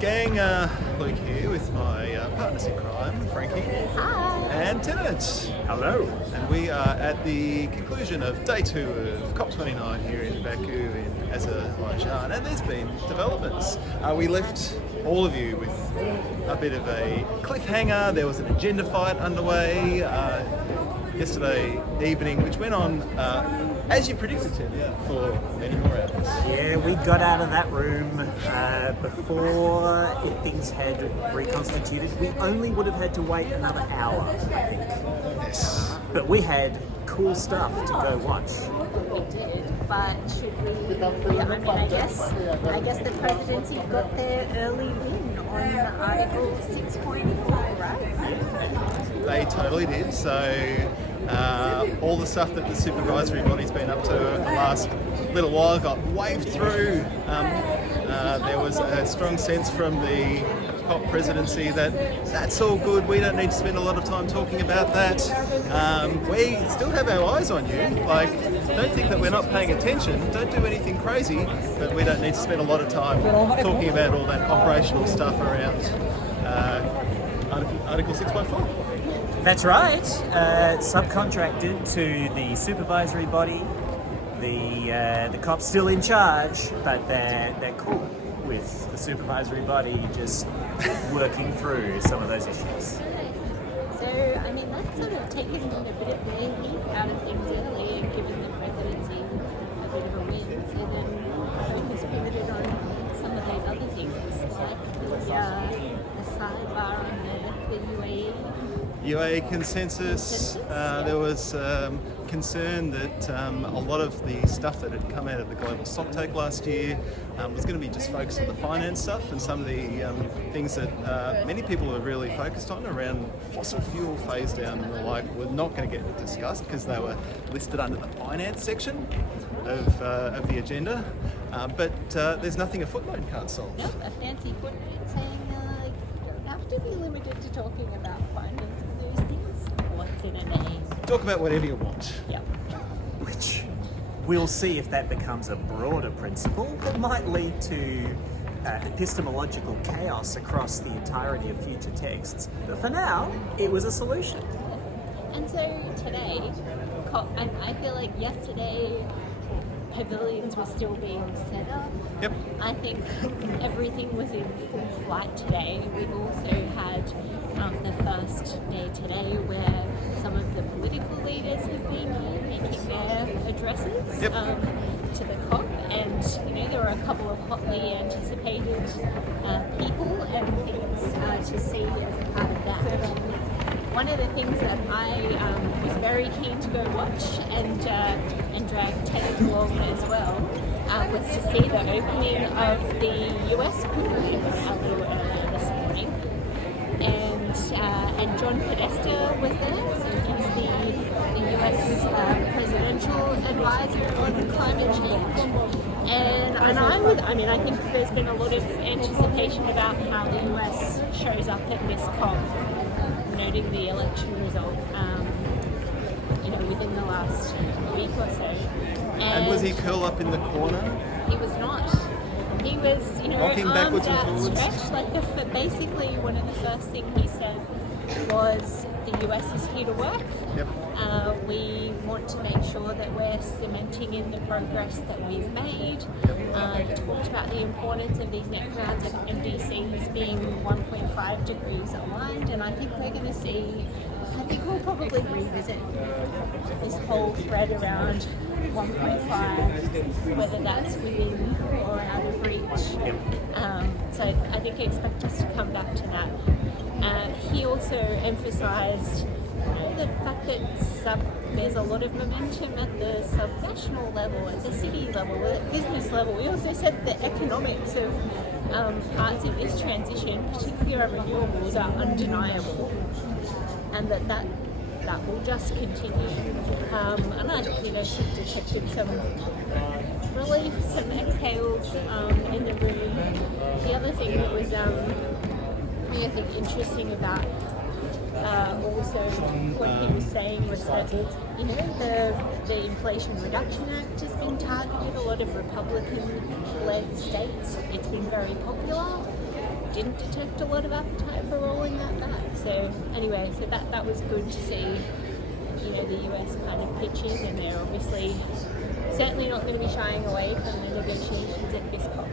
gang, Luke here with my partners in crime, Frankie and Tennant. Hello. And we are at the conclusion of day 2 of COP29 here in Baku in Azerbaijan, and there's been developments. We left all of you with a bit of a cliffhanger. There was an agenda fight underway yesterday evening, which went on, as you predicted, Tim, for many more hours. Yeah, we got out of that room before things had reconstituted. We only would have had to wait another hour, I think. Yes. But we had cool stuff to go watch. We did, but should we? I guess the presidency got their early win on Article 6.4, right? They totally did. So all the stuff that the supervisory body's been up to the last little while got waved through. There was a strong sense from the COP presidency that that's all good. We don't need to spend a lot of time talking about that. We still have our eyes on you. Like, don't think that we're not paying attention. Don't do anything crazy, but we don't need to spend a lot of time talking about all that operational stuff around Article 6.4. That's right. Subcontracted to the supervisory body. The COP's still in charge, but they're cool with the supervisory body just working through some of those issues. So, that's sort of taken a bit of the heat out of things early and given the presidency a bit of a win. So then focus pivoted on some of those other things, like the sidebar on the UAE. UAE consensus. There was concern that a lot of the stuff that had come out of the global stocktake last year was going to be just focused on the finance stuff, and some of the things that many people are really focused on around fossil fuel phase down and the like were not going to get discussed because they were listed under the finance section of the agenda. But there's nothing a footnote can't solve. Nope, a fancy footnote saying you don't have to be limited to talking about finance and those things. What's in a name? Talk about whatever you want. Yep. Which we'll see if that becomes a broader principle that might lead to epistemological chaos across the entirety of future texts. But for now, it was a solution. And so today, and I feel like yesterday, pavilions were still being set up. Yep. I think everything was in full flight today. We've also had the first day today where some of the political leaders have been here making their addresses to the COP, and there were a couple of hotly anticipated people and things to see as a part of that. One of the things that I was very keen to go watch and drag Ted along as well was to see the opening of the US pavilion a little earlier this morning. And John Podesta was there, so he's the US presidential advisor on climate change. And I think there's been a lot of anticipation about how the US shows up at this COP, noting the election result, within the last week or so. And was he curled up in the corner? He was not. He was, rocking backwards and arms forwards. outstretched. Basically, one of the first things he said was, the US is here to work. Yep. We want to make sure that we're cementing in the progress that we've made. He talked about the importance of these next rounds of MDCs being 1.5 degrees aligned, and I think we'll probably revisit this whole thread around 1.5, whether that's within or out of reach. So I think I expect us to come back to that. He also emphasised the fact that there's a lot of momentum at the subnational level, at the city level, at business level. We also said the economics of parts of this transition, particularly our renewables, are undeniable, and that will just continue. And I detected some relief, some exhales in the room. The other thing that was I think interesting about also what he was saying was that the Inflation Reduction Act has been targeted. A lot of Republican-led states, it's been very popular. didn't detect a lot of appetite for rolling that back. So anyway, so that was good to see, the US kind of pitching, and they're obviously certainly not going to be shying away from the negotiations at this COP.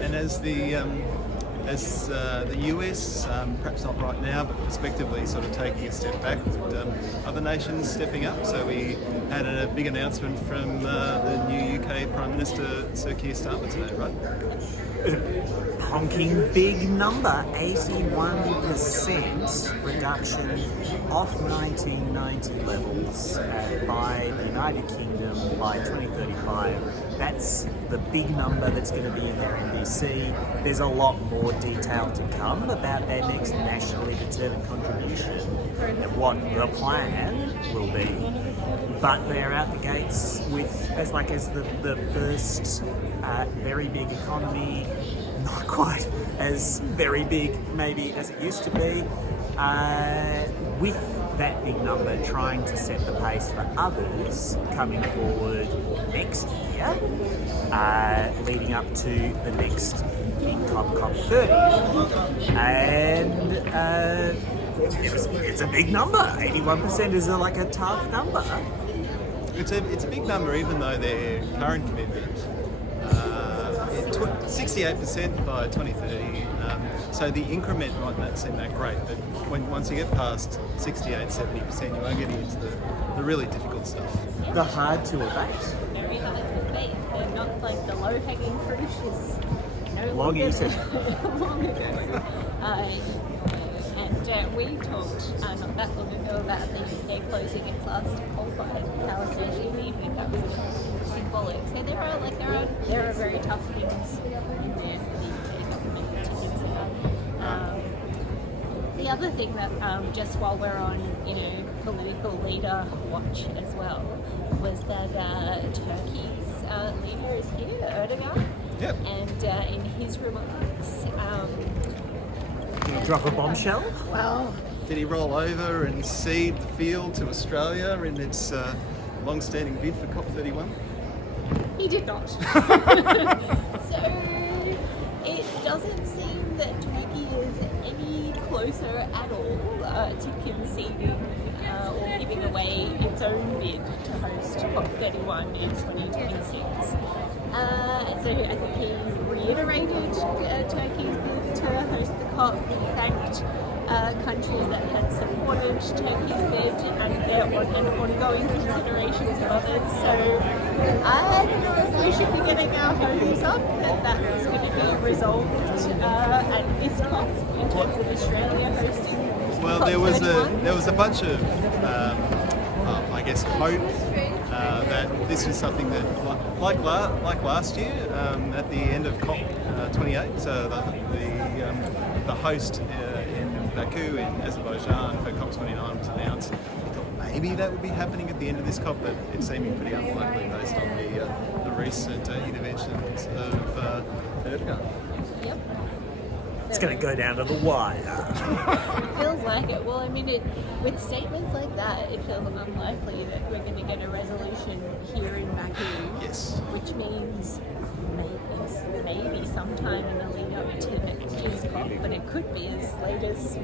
And as the US, perhaps not right now, but prospectively sort of taking a step back, other nations stepping up. So we had a big announcement from the new UK Prime Minister, Sir Keir Starmer today, right? Honking big number, 81% reduction off 1990 levels by the United Kingdom by 2035. That's the big number that's going to be in their NDC. There's a lot more detail to come about their next nationally determined contribution and what the plan will be. But they're out the gates with as the first very big economy, not quite as very big maybe as it used to be, with that big number trying to set the pace for others coming forward next year, leading up to the next big COP30. And it's a big number. 81% is a tough number. It's a big number, even though their current commitment 68% by 2030. So the increment might not seem that great, but once you get past 68-70%, you are getting into the really difficult stuff. The hard to abate. Very hard to abate. They're not like the low-hanging fruit is long eaten. long ago. And we talked not that long ago about the UK closing its last coal-fired power station, even if that was symbolic. So there are very tough things in there for the UK government to consider. The other thing that just while we're on political leader watch as well was that Turkey's leader is here, Erdogan. Yep. And in his remarks, Did he drop a bombshell? well, Did he roll over and cede the field to Australia in its long-standing bid for COP31? he did not. So it doesn't seem that Turkey is any closer at all to conceding or giving away its own bid to host COP31 in 2026. So I think he reiterated Turkey's bid to host the COP. He thanked countries that had supported Turkey's bid and their ongoing considerations of others. So I don't know if we should be getting our hopes up that was going to be resolved at this COP in terms of Australia hosting. Well, there was a bunch of, I guess, hope that this was something that, like last year, at the end of COP28, so the host in Baku in Azerbaijan for COP29 was announced. We thought maybe that would be happening at the end of this COP, but it's seeming pretty unlikely based on the recent interventions of Erdogan. Yep. It's going to go down to the wire. It feels like it. Well, I mean, with statements like that, it feels unlikely that we're going to get a resolution here in Baku. Yes. Which means maybe sometime in the lead up to next year's COP, but it could be as late as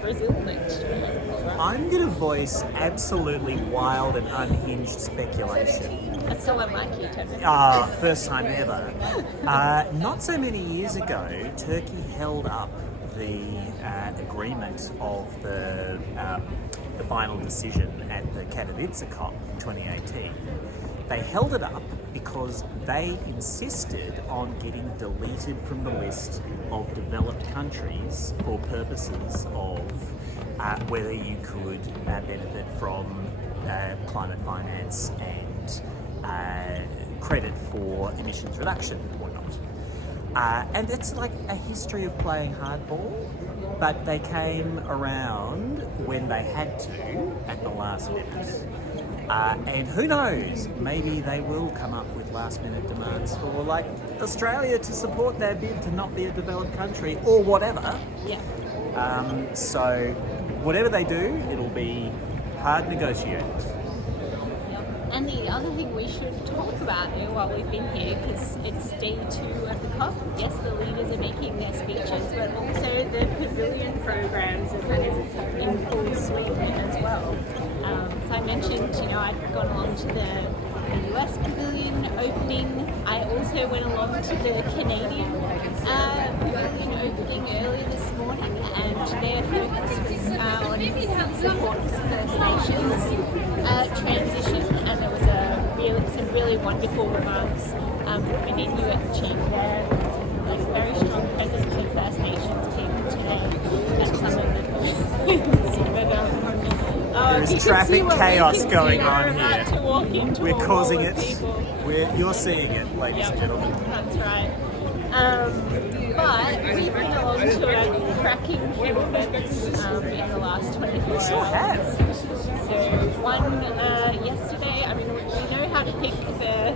Brazil next year. I'm going to voice absolutely wild and unhinged speculation. That's so unlikely, Tennant. First time ever. Not so many years ago, Turkey held up the agreement of the final decision at the Katowice COP in 2018. They held it up because they insisted on getting deleted from the list of developed countries for purposes of whether you could benefit from climate finance and credit for emissions reduction or not. And it's like a history of playing hardball, but they came around when they had to at the last minute. And who knows, maybe they will come up with last minute demands for Australia to support their bid to not be a developed country or whatever. Yeah. So whatever they do, it'll be hard negotiated. And the other thing we should talk about while we've been here, because it's day 2 of the COP. Yes, the leaders are making their speeches. but also the pavilion programs are kind of in full swing as well. So I mentioned, I'd gone along to the US pavilion opening. I also went along to the Canadian pavilion opening early this morning, and their focus was on support for First Nations transition, and there was some really wonderful remarks from an Inuit chief there. There's a very strong presence of First Nations people today, and some of the There's traffic chaos going on here. We're causing it. People. You're seeing it, ladies and gentlemen. That's right. But we've been along to a cracking few events in the last 24 hours. Sure have. So one yesterday. I mean, we know how to pick the,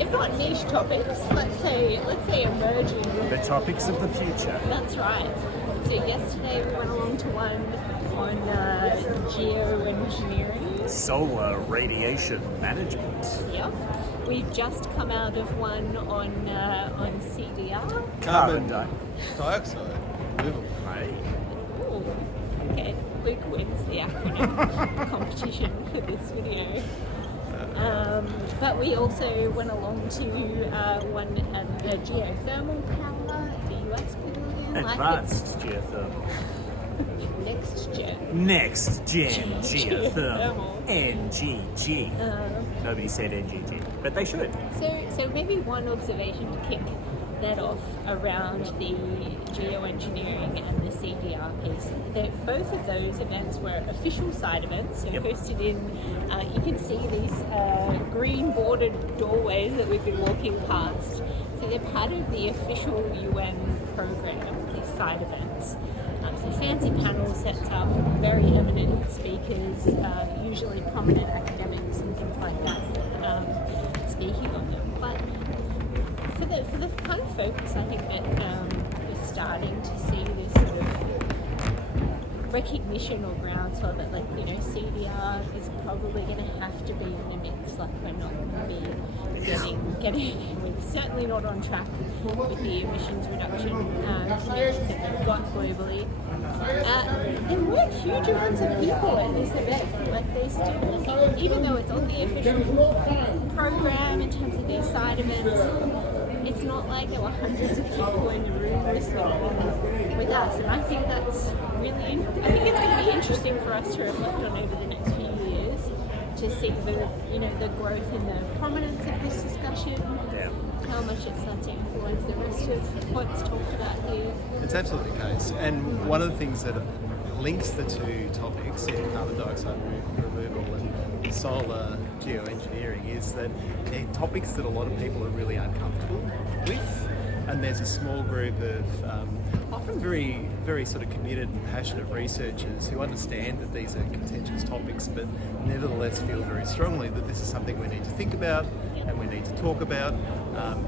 if not niche topics, let's say emerging. The topics of the future. That's right. So yesterday we went along to one on geoengineering. Solar radiation management. Yep. We've just come out of one on CDR. Carbon dioxide removal. Ooh, okay. Luke wins the acronym competition for this video. But we also went along to one the geothermal power, the US pavilion. Advanced geothermal. Next gen Geothermal. NGG. Nobody said NGG, but they should. So maybe one observation to kick that off around the geoengineering and the CDR piece. That both of those events were official side events, so hosted in, you can see these green bordered doorways that we've been walking past. So they're part of the official UN program, these side events. So fancy panel sets up, very eminent speakers, usually prominent academics and things like that, speaking on them. But for the kind of focus, I think that we're starting to see this sort of recognition or groundswell that, CDR is probably going to have to be in the mix. We're not going to be getting. We're certainly not on track with the emissions reduction commitments that we've got globally. There weren't huge amounts of people at this event. They still, even though it's on the official program in terms of these side events, it's not like there were hundreds of people in the room listening with us. And I think that's really, I think it's going to be interesting for us to reflect on over the next few years to see the growth in the prominence of this discussion, how much it starts to influence the rest of what's talked about here. It's absolutely the case. And one of the things that links the two topics, carbon dioxide removal and solar geoengineering, is that they're topics that a lot of people are really uncomfortable with. And there's a small group of often very, very sort of committed and passionate researchers who understand that these are contentious topics, but nevertheless feel very strongly that this is something we need to think about and we need to talk about.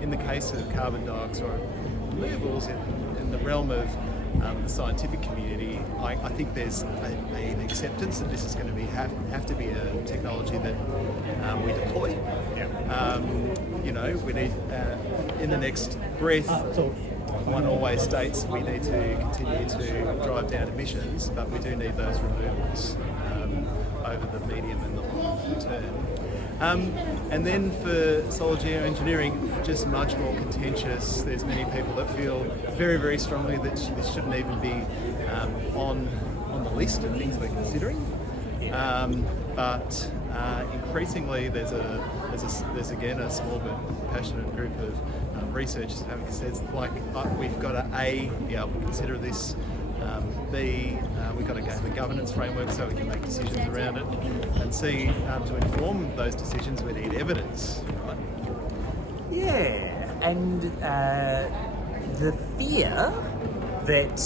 In the case of carbon dioxide removals, in the realm of the scientific community, I think there's an acceptance that this is going to have to be a technology that we deploy. We need in the next breath. One always states we need to continue to drive down emissions, but we do need those removals over the medium and the long term. And then for solar geoengineering, just much more contentious. There's many people that feel very, very strongly that this shouldn't even be on the list of things we're considering. But increasingly, there's again a small but passionate group of researchers having said, we've got to be able to consider this. B, we've got to go the governance framework so we can make decisions around it, and C, to inform those decisions we need evidence, right? Yeah, and the fear that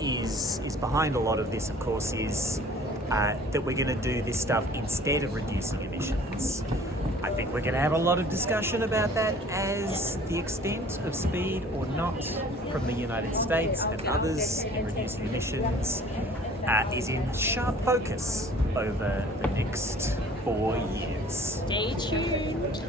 is behind a lot of this, of course, is that we're going to do this stuff instead of reducing emissions. I think we're going to have a lot of discussion about that as the extent of speed or not from the United States and others in reducing emissions is in sharp focus over the next 4 years. Stay tuned.